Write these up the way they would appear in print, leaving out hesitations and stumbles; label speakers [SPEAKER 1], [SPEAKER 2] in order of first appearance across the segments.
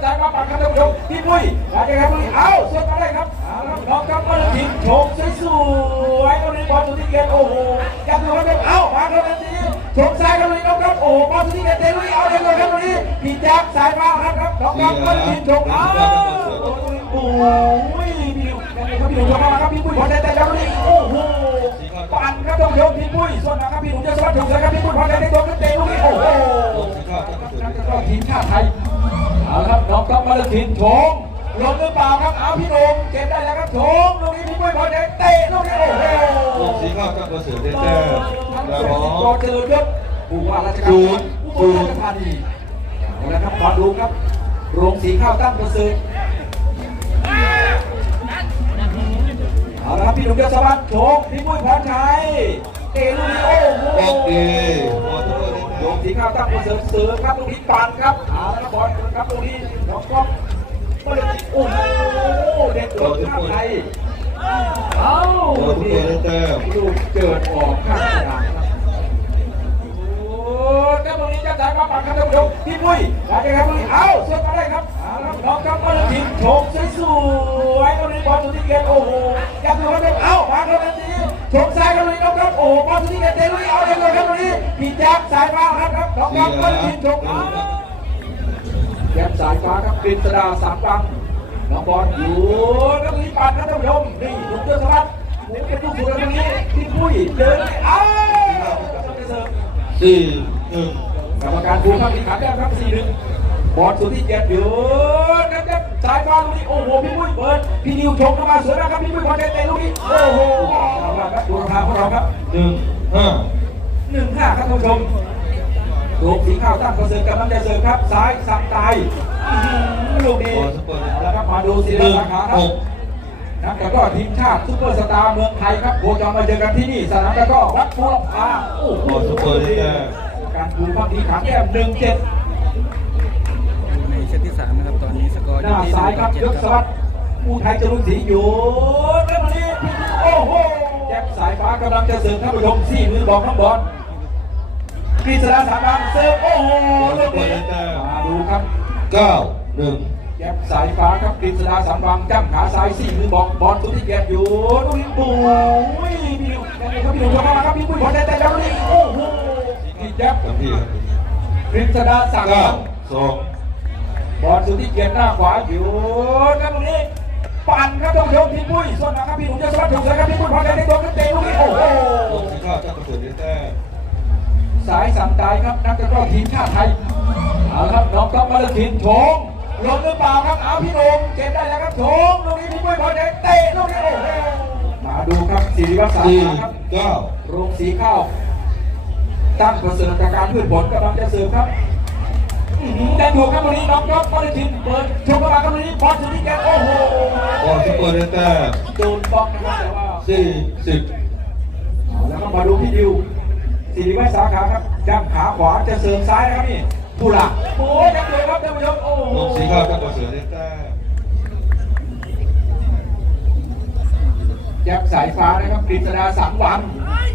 [SPEAKER 1] จ่ายมาปักครับท่านผู้ชมพี่ปุ้ยหลังจากนั้นเอาส่วนมาได้ครับน้องครับมาเลยทีมโฉมสวยๆตรงนี้บอลสุดที่เกียรติโอ้โหยังอยู่ครับเอามาครับทันทีโฉมซ้ายครับตรงนี้น้องครับโอ้บอลสุดที่เกียรติเตะลุยเอาเด็กเลยครับตรงนี้พี่แจ๊บสายมาครับน้องครับมาเลยทีมโฉมเอาโอ้ยพี่ยังไงครับพี่หนุ่มโฉมมาครับพี่ปุ้ยบอลได้แต่แล้วนี่โอ้โหปั่นครับท่านผู้ชมพี่ปุ้ยส่วนนะครับพี่หนุ่มจะสวัสดิ์ถูกเลยครับพี่ปุ้ยบอลได้ตัวขึ้นเตะลูกนี้โอ้โหก็ทีมชาติไทยเอาครับน้องครับมาเลยทีมโฉมลงหรือเปล่าครับเอาพี่หนุ่มเก็บได้แล้วครับโฉมลูกนี้พี่ปุ้ยบอลได้เตะลูกนี้โอ้โห
[SPEAKER 2] สีข้าวกับกระสือเต้
[SPEAKER 1] ทั้งสองโดนเจริญยศผู้ว่าราชการอุบลราชธานีนะครับบอลลูกครับโรงสีข้าวตั้งกระสือเอาละครับพี่หนุ่มยศวัฒน์โฉมพี่ปุ้ยพรชัยเตะลูกนี้โอ้โหโรงสีข้าวตั้งกระสือเสือครับลูกนี้ปั่นครับเอาละบอลครับลูกนี้น้องก๊อฟโอ้โหเด็ดตัวข้ามไทยเอาดีลูกเกิดออกข้างสนามครับโอ้แต่ตรงนี้จะถ่ายมาปักครับท่านผู้ชมพี่ปุ้ยหลังจากนั้นปุ้ยเอาส่วนมาได้ครับน้องครับมาเลยทีมโฉมสวยๆตรงนี้บอลสุดที่เกียรติโอ้โหยังอยู่ครับเอามาครับทันทีโฉมซ้ายครับตรงนี้น้องครับโอ้บอลสุดที่เกียรติเตะลุยเอาเด็กเลยครับตรงนี้พี่แจ๊บสายมาครับน้องครับมาเลยทีมโฉมแจ๊บสายฟ้าครับกฤษดาสามปังน้องบอลอยู่ตรงนี้ปัดครับท่านผู้ชมนี่หนุ่มเจ้าสวัสดิ์หมุนเป็นลูกสุดตรงนี้พี่ปุ้ยเดินเอากรรมการภูมิภาคที่ขาแต้มครับ4-1บอลสุดที่เกียรติอยู่นะครับสายฟ้าลูกนี้โอ้โหพี่ปุ้ยเปิดพี่นิวชงเข้ามาสวยนะครับพี่ปุ้ยบอลเตะลูกนี้โอ้โหครับดูราคาของเราครับ1-5ครับท่านผู้ชมลูกสีข้าวตั้งกระเซิร์ฟกำลังจะเสิร์ฟครับซ้ายสับตายลูกนี้แล้วครับมาดูศิลปะสาขาครับนักตะกร้อทีมชาติซุปเปอร์สตาร์เมืองไทยครับโคจรมาเจอกันที่นี่สนามตะกร้อวัดภูลำพาโอ้โหการภูมิภาคที่ขาแก้ม1-7
[SPEAKER 3] ในเซตที่3นะครับตอนนี้สกอร์
[SPEAKER 1] หน้าซ้ายครับยศสวัสดิ์ผู้ไทยจรุนศรีอยู่แล้ววันนี้โอ้โหแจ็คสายฟ้ากำลังจะเสิร์ฟท่านผู้ชม4 มือบอกน้องบอลกฤษดาสามบังเสิร์ฟโอ้โหลูกนี้มาดูครับ
[SPEAKER 2] 9-1
[SPEAKER 1] แจ็คสายฟ้าครับกฤษดาสามบังจ้ำขาซ้าย4 มือบอกบอลสุดที่เกียรติอยู่ลูกนี้ปุ้ยพี่นิวยังไงครับพี่นิวเข้ามาครับพี่ปุ้ยบอลได้แล้วนี่โอ้โหพี่แจ็คกฤษดาสามบังบอลสุดที่เกียรติหน้าขวาอยู่ครับตรงนี้ปั่นครับท่านผู้ชมพี่ปุ้ยส่วนนะครับพี่หนุ่มจะสวัสดิ์ถูกเลยครับพี่ปุ้ยพอได้ตัวขึ้นเตะลูกนี้โอ้โหสายสั่งตายครับนักตะกร้อทีมชาติไทยเอาครับน้องก๊อฟมาเลยทีมโฉมลงหรือเปล่าครับเอาพี่หนุ่มเก็บได้แล้วครับโฉมลูกนี้พี่ปุ้ยพอได้เตะลูกนี้โอ้โหมาดูครับศิริวัฒน์สาขาครับโรงสีข้าวตั้งประเสริฐการพืชผลกำลังจะเสิร์ฟครับได้ถูกครับวันนี้น้องก๊อฟมาเลยทีมเปิดชมเข้ามาครับวันนี้บอลสุดที่แกโอ้โห
[SPEAKER 2] บอลซุปเปอร์เต้
[SPEAKER 1] โดนบล็อกนะครับแต่ว่า
[SPEAKER 2] 40
[SPEAKER 1] แล้วก็มาดูพี่ดิวศิริวัฒน์สาขาครับจับขาขวาจะเสริมซ้ายนะครับนี่ผู้หลักโอ้ยยังเลยครับท่านผู้ชมโอ้โห
[SPEAKER 2] สีข้าวกับกระสือเต้
[SPEAKER 1] จับสายฟ้านะครับกฤษดาสังวัน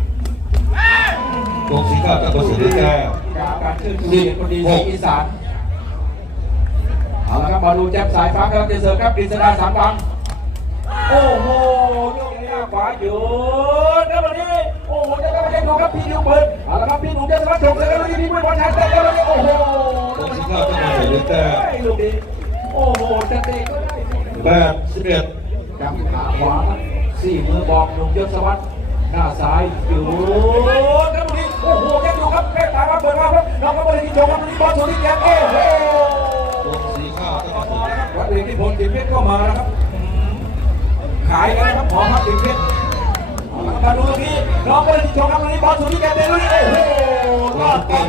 [SPEAKER 2] สีข้าวกับกระสือเต้
[SPEAKER 1] การเชิญชูเกียรติคนดีสีอีสานเอาละครับมาดูจับสายฟ้าครับจะเสริมครับกฤษดาสังวันโอ้โหโยกนี้ขวาอยู่แล้ววันนี้โอ้โหจะได้ดูครับพี่ดิวเปิดเอาละครับพี่หนุ่มจะสมัครชมเลยแล้ววันนี้พี่ปุ้ยบอลชายเตะแล้ววันนี้โอ้โห
[SPEAKER 2] สีข้าวกับกระสือเต้
[SPEAKER 1] ลูกนี้โอ้โหจะเตะก็ได้
[SPEAKER 2] 11
[SPEAKER 1] จับขาขวา4 มือบอกหนุ่มยศวัฒน์หน้าซ้ายอยู่แล้ววันนี้โอ้โหยังอยู่ครับแค่ตามาเปิดมาครับน้องก็บอลที่โจมครับวันนี้บอลสุดที่แกโอ้โห
[SPEAKER 2] สีข้าวกับกระสือ
[SPEAKER 1] วัดเอกนิพนธ์ติดเพชรก็มาแล้วครับขายกันนะครับหอครับติดเพชรมาดูตรงนี้น้องบอลที่โจมครับวันนี้บอลสุดที่แกเตะลุยโอ้โหรอดไป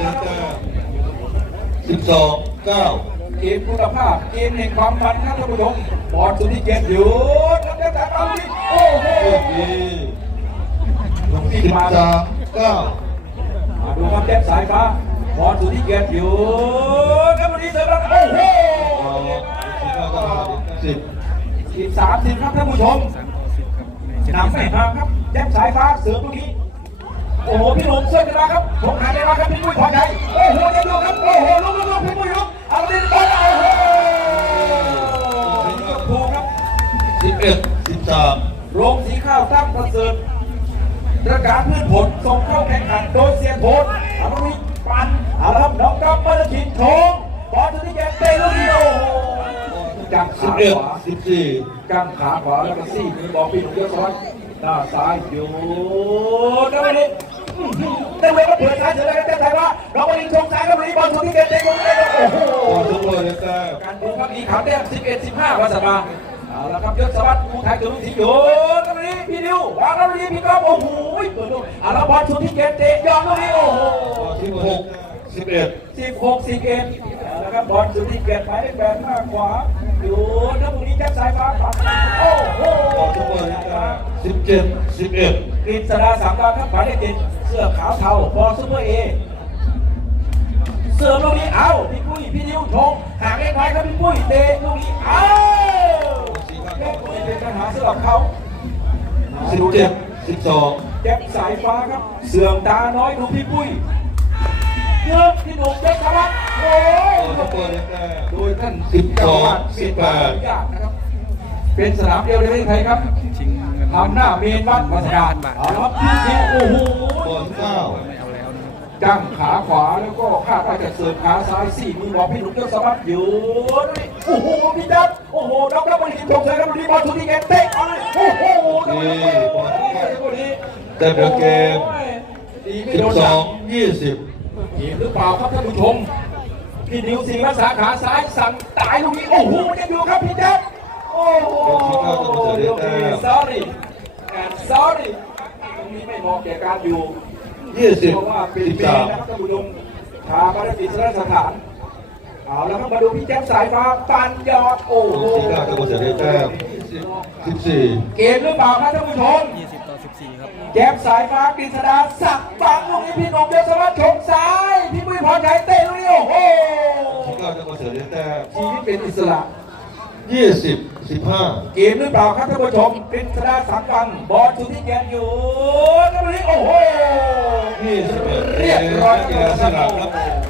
[SPEAKER 2] 12-9
[SPEAKER 1] เกมคุณภาพเกมแห่งความมันครับท่านผู้ชมบอลสุดที่เกมอยู่น้ำเดือดแต่เอาดิโอ้โห
[SPEAKER 2] 13-9
[SPEAKER 1] มาดูครับแจ็คสายฟ้าบอลสุดที่เกมอยู่แล้ววันนี้เสร็จแล้วโอ้โห30ครับท่านผู้ชมนำไม่ห่างครับแจ็คสายฟ้าเสือลูกนี้โอ้โหพี่หนุ่มเสื้อกันมาครับผมหาได้มาครับพี่ปุ้ยพอใจโอ้โหยังดูครับโอ้โหลุกพี่ปุ้ยลุกเอาดิบอลโอ้โห
[SPEAKER 2] 11-13
[SPEAKER 1] โรงสีข้าวตั้งประเสริฐประกาศพืชผลส่งเข้าแข่งขันโดยเสียโพลอนุวิทย์ปันอารับน้องกำมรขินทองบอลทุกที่แกเตะลูกนี้โอ้โหจังขาขวา
[SPEAKER 2] 11-14
[SPEAKER 1] จังขาขวาแล้วก็ซี่มือบอลปีนเยอะซ้อนหน้าซ้ายอยู่แล้ววันนี้เต็มเลยก็เปิดซ้ายเฉยเลยเต็มใจว่าน้องบอลยิงชงซ้ายแล้ววันนี้บอลทุกที่แกเตะลูกนี้โอ้โห
[SPEAKER 2] บอลทุกคนได้แต้ม
[SPEAKER 1] การดูครับอีกขาวแต้ม11-15วันสัปดาห์เอาละครับยศสวัสดิ์ผู้ไทยตัวลูกทีมโยนตรงนี้พี่นิววางแล้วนี้พี่ก๊อฟโอ้โหเปิดลูกเอาละบอลชุดที่เกมเตะยอมตรงนี้โอ้โห
[SPEAKER 2] บอลที่6
[SPEAKER 1] 16-11เอาละครับบอลชุดที่เกมหมายเลข8หน้าขวาโยนแล้วตรงนี้แจ็คสายฟ้าปัดโอ้โห
[SPEAKER 2] 11บอลทุกคนได้แต้ม17-11
[SPEAKER 1] กฤษดาสังกาครับหมายเลข7เสื้อขาวเทาบอลซุปเปอร์เอเสือลูกนี้เอาพี่ปุ้ยพี่นิวทงห่างเล็กน้อยครับพี่ปุ้ยเตะลูกนี้เอาเล็กน้อยเป็นปัญหาสำหรับเขา
[SPEAKER 2] 17-12
[SPEAKER 1] แจ็คสายฟ้าครับเสื่อมตาน้อยดูพี่ปุ้ยเยอะที่หนุ่มเจ็คสวัสดิ์โอ้ย
[SPEAKER 2] บอลทุกคนได้แต้ม
[SPEAKER 1] โดยท่านเจ้าอาวาสเปลี่ยนการอนุญาตนะครับเป็นสนามเดียวในประเทศไทยครับ
[SPEAKER 3] ชิงเงิน
[SPEAKER 1] ทำหน้าเมนวัดวัสดาเอาละครับพี่นิวโอ้โห
[SPEAKER 2] บอล9
[SPEAKER 3] ไม่เอาแล้วนะครับ
[SPEAKER 1] จังขาขวาแล้วก็คาดว่าจะเสิร์ฟขาซ้ายสี่มือบอกพี่หนุ่มเจ้าสวัสดิ์อยู่นี่โอ้โหพี่จัดโอ้โหน้องรับบอลหินตกใจครับวันนี้บอลทุนที่แกเตะเอาเลยโอ้โหน้องรับบอลนี้
[SPEAKER 2] แต่เดือเกม
[SPEAKER 1] ดีไม่โดนหนัก
[SPEAKER 2] 12-20
[SPEAKER 1] เกมหรือเปล่าครับท่านผู้ชมพี่นิวสิงห์รักษาขาซ้ายสั่งตายลูกนี้โอ้โหยังอยู่ครับพี่จัดโอ้โหsorry and sorry ตรงนี้ไม่เหมาะแก่การอยู่เพราะว่าเป็นเมนนะครับท่านผู้ชมทางมาได้ติดสถานเอาแล้วครับมาดูพี่แจ๊บสายฟ้าปันยอดโอ้โห
[SPEAKER 2] 19จะหมดเสียได้แต้ม14
[SPEAKER 1] เกมหรือเปล่าครับท่านผู้ชม
[SPEAKER 3] 20-14 ครับ
[SPEAKER 1] แจ๊บสายฟ้ากฤษดาสักบังลูกนี้พี่หนุ่มเยศวัฒน์ชงซ้ายพี่ปุ้ยพรชัยเตะลูกนี้โอ้โห
[SPEAKER 2] 19จะหมดเสียได้แต้ม
[SPEAKER 1] ชีวิตเป็นอิสระ
[SPEAKER 2] 20-15
[SPEAKER 1] เกมหรือเปล่าครับท่านผู้ชมกฤษดาสักบังบอลชูที่แกนอยู่แล้วลูกนี้โอ้โห
[SPEAKER 2] 21
[SPEAKER 1] เรียบร้อย
[SPEAKER 2] กีฬาสนามครับ